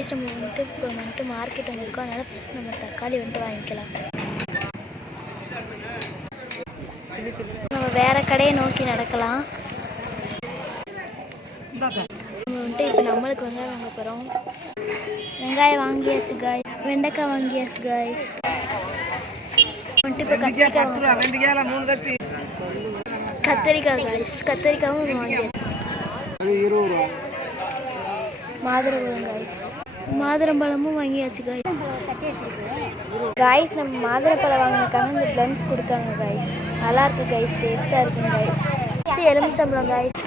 Guys நம்ம வந்துட்டு market வந்திருக்கோம். அதனால் ஃபஸ்ட் நம்ம தக்காளி வந்துட்டு வாங்கிக்கலாம். நம்ம வேறு கடையை நோக்கி நடக்கலாம். நம்ம வந்துட்டு இப்போ நம்மளுக்கு வெங்காயம் வாங்க போகிறோம். வெங்காயம் வாங்கியாச்சு காய்ஸ். வெண்டைக்காய் வாங்கியாச்சு காய்ஸ். வந்துட்டு இப்போ கத்திரிக்காய் காய்ஸ். கத்திரிக்காயும் வாங்கியாச்சு. மாதுளம்பழம் காய்ஸ். மாதுளம்பழமும் வாங்கியாச்சு காய்ஸ். காய்ஸ் நம்ம மாதுளப்பழம் வாங்கினதுக்காக இந்த பிளம்ஸ் கொடுத்தாங்க காய்ஸ். நல்லாயிருக்கு காய்ஸ், டேஸ்ட்டாக இருக்குங்க காய்ஸ். ஃபஸ்ட்டு எலுமிச்சம்பழம் காய்ஸ்.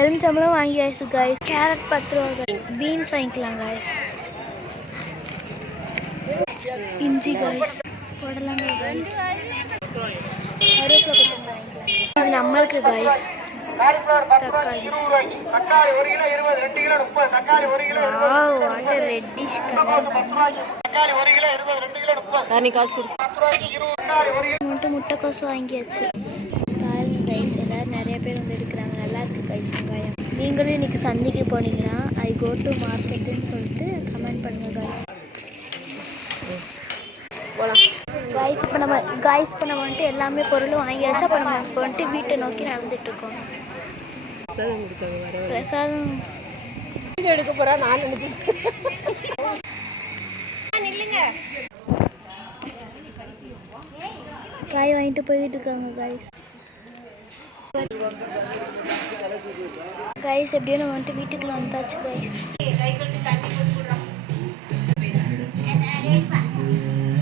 எலுமிச்சம்பழம் வாங்கியாச்சு காய்ஸ். கேரட் 10 ரூபா காய்ஸ். பீன்ஸ் வாங்கிக்கலாம் காய்ஸ். இஞ்சி காய்ஸ். புடலங்காய் காய்ஸ். கருவேப்பிலை கொத்தமல்லி வாங்கிக்கலாம். இது நம்மளுக்கு காய்ஸ். தக்காளி வாட்டர் ரெட்டிஷ் மட்டும் முட்டைக்கோசு வாங்கியாச்சு. பாருங்க கைஸ், எல்லோரும் நிறைய பேர் வந்து எடுக்கிறாங்க. நல்லா இருக்கு கைஸ் வெங்காயம். நீங்களும் இன்னைக்கு சந்தைக்கு போனீங்கன்னா ஐ கோ டு மார்க்கெட்டுன்னு சொல்லிட்டு கமெண்ட் பண்ணுங்க கைஸ். போகலாம் காய்ஸ். இப்போ நம்ம வந்துட்டு எல்லாமே பொருளும் வாங்கியாச்சு. அப்போ நம்ம இப்போ வந்துட்டு வீட்டை நோக்கி நடந்துட்டுருக்கோம். பிரசாதம் எடுக்க போகிறா நான் நினச்சிட்டு. காய் வாங்கிட்டு போய்கிட்டு இருக்காங்க காய்ஸ். காய்ஸ் எப்படியும் நம்ம வந்துட்டு வீட்டுக்குள்ள வந்தாச்சு காய்ஸ்.